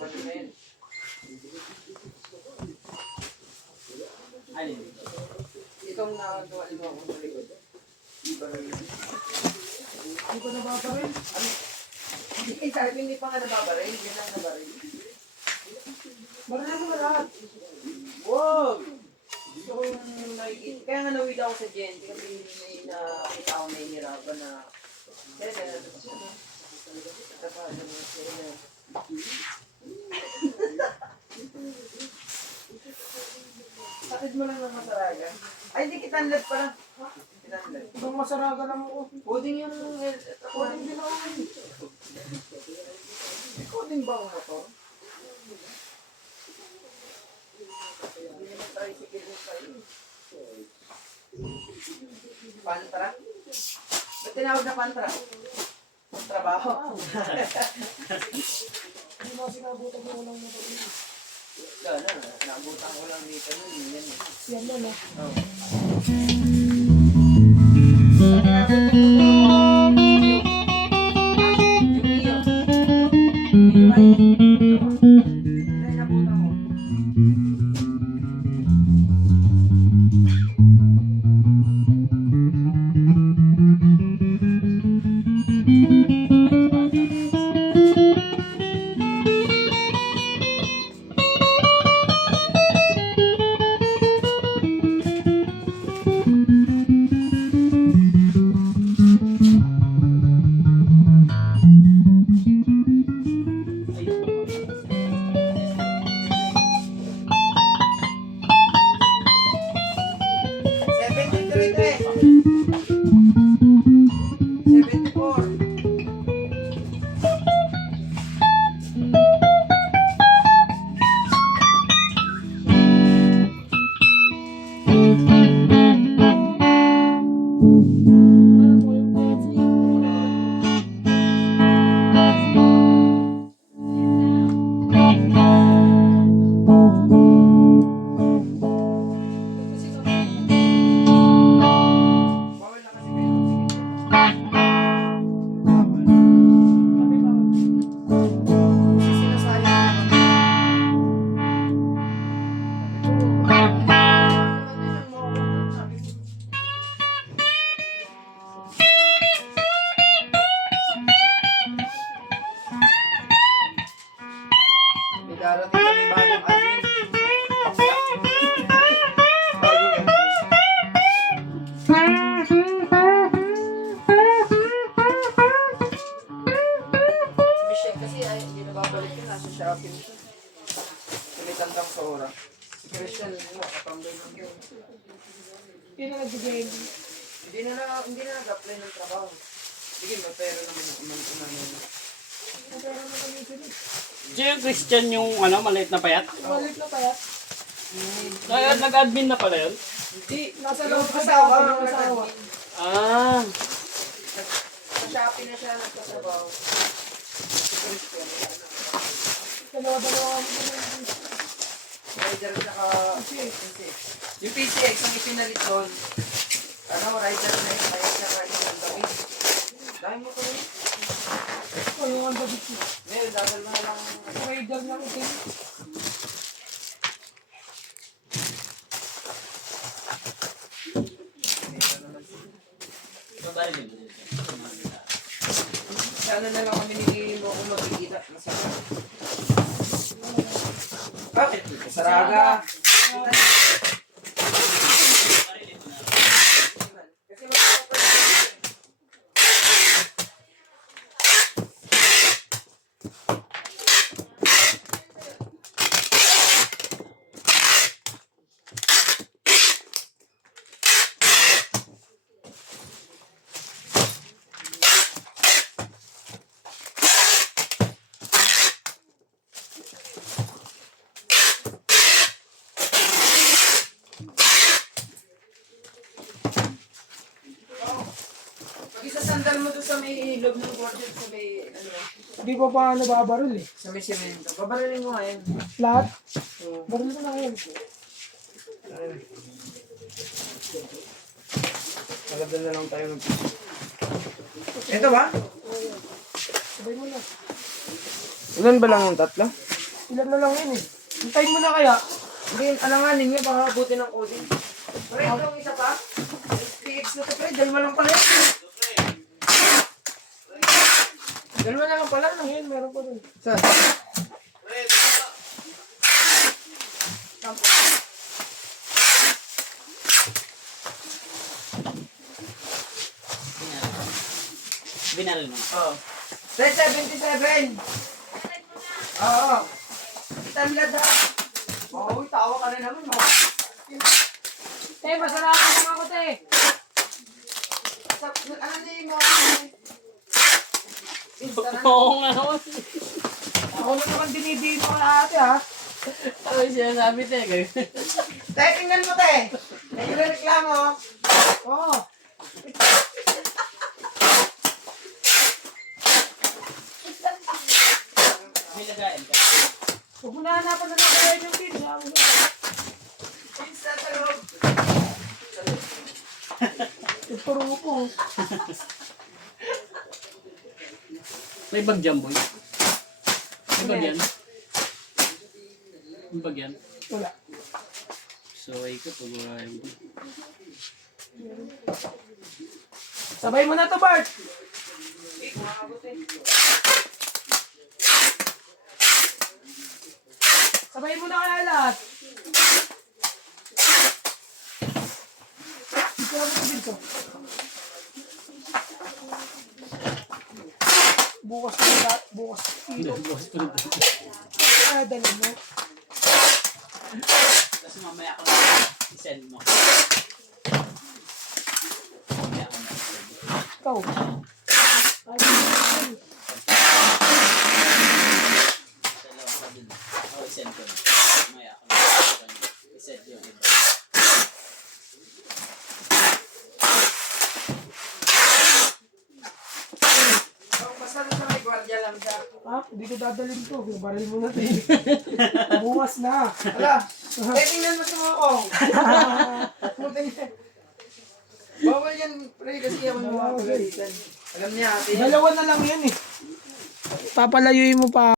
Baril na yan. Alin? Itong nakagawa ito ako sa likod. Hindi ko nababaril. Ano? Hindi pa nga nababaril. Hindi lang nabaril. Barilan mo na lahat. Wow! Gusto ko yung nakikita. Kaya nga nawid ako sa GNT kasi may nakita ako may hirapan na sakit mo lang ng masaraga. Ay, hindi kitanlad pala. Kitanlad. Ibang masaraga lang ako. Coding yung... Coding din ako. May coding ba ang motor? Hindi naman tricycle mo kayo. Pantra? Ba't tinawag na pantra? Trabaho. Hindi mo sinabutan mo walang motor. Wala na, nabutan ko lang dito nun. Yan. Yan na, no? Oh. Darating kami bagong admin. Michelle kasi ay hindi nababalik yun. Nasa shopping siya. Kulitan lang sa ora. Si Christian, katambay lang yun. Hindi na nagbigay. Hindi na nag-apply ng trabaho. Sige, may pera naman namin. Pero na kami sila. Siya yung Christian yung ano, maliit na payat? Malit na kaya? Kaya nag-admin na pala yun? Hindi. Nasa Yung loob kasi asawa, ako, yung yung asawa. Ah, Sa Shopee na siya nagtatrabaho. Si Christian. Dalawa-dalawa mo na lang. Rider saka yung PCX ang ipinalit doon. Ano, rider na yung kaya siya rider ng damit. Dahil mo kami. O yung ang dabit mo. Ngayon, dadal mo na lang. Raider lang itin. Sana na lang kami ni Moko magkikita. Masarap. Bakit? Saraga. Kasi isasandal mo doon sa may loob ng border sa may ano. Hindi pa pa nababaril eh. Sa may semento. Babarilin mo nga yan. Lahat? So, Baril mo na ngayon. Malabdan na lang tayo ng ito ba? Sabay mo na. Ilan ba lang yung tatlo? Ilan na lang yun eh. Hintayin mo na kaya. Hindi, alanganin niya, baka abutin ng coding. Pre, itong isa pa. SPX na to, pre. Dalawa lang pala yun. Dalawa na lang pala. Ayun, meron pa rin. Saan? Binaril mo. Oo. 377. Oo. Itamlad ha. Oo, tawa ka na naman. Masarapan naman ako, te. Ano din mo? Oo nga naman. Ako na naman dinidito ka ate, ha? Ano yung sinasabi, te? Te, tingnan mo, te. Nagre-reklamo. Oo. May lagayan ka. Huwag mo na hanapan na nagayon yung pin. Sabi ko. Pinsa sa loob. Ituro ko. May bag dyan, boy. May bag yan. May bag yan. Wala. So, ay ko pag wala yung bag. Sabay mo na to, Bart. Sabay mo na kaya lahat. Ito na mo dito. Bukas na lahat. Bukas. Hindi, Ito. bukas pa rin. Dali mo. Kasi mamaya ako na i-send mo. Mamaya ako na i-send mo. Ikaw. Ay, Dalawa pa dun. Ako i-send ko na. Mamaya ako na i-send yung iba. Basta sa may gwardiya lang siya. ha? Hindi ko dadalhin to. Baril mo na to. Bukas na. Ala, tingnan mo sumukong. Puta niya. Bawal yan, pre, kasi ako nung mga pagalitan. Alam niya, ate. Dalawa na lang yan eh. Papalayuin mo pa.